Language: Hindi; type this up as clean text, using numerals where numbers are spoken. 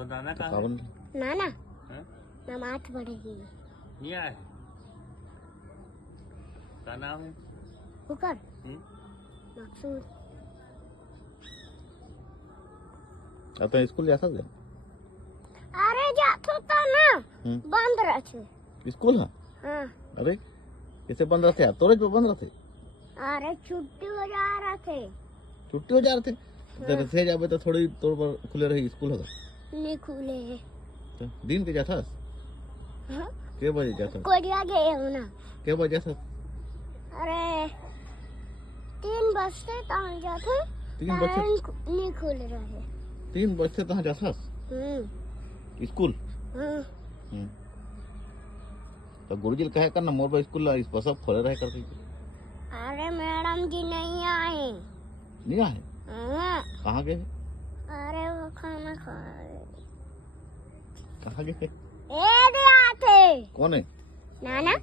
तो नाना कहाँ कावन नाना है? नमाज पढ़ेगी नहीं आया है? क्या नाम है? हुकर हम्म? मकसूद आता स्कूल जाता है अरे जातो तो ना बंद रहे स्कूल हाँ हाँ अरे कैसे बंद रहते आप तोरे पे बंद रहते अरे छुट्टी हो जा रहे थे छुट्टी हो जा रहे थे तो रथे जाबे तो थोड़ी तोड़ पर खुले रही स्कूल होगा नहीं खुले है तो दिन के जाता हाँ? के बजे जाता कोरिया गए हो ना के बजे जाता अरे 3 बजते कहाँ जाते 3 बजे नहीं खुल रहे 3 बजे तहाँ जाता स्कूल तो गुरुजी कहे करना मोर पर स्कूल इस पर सब खोले रहे करके अरे मैडम जी नहीं आए नहीं आए हाँ, कहाँ गए अरे वो खाना खा रहे कहाँ गए ए दिया थे कौन है नाना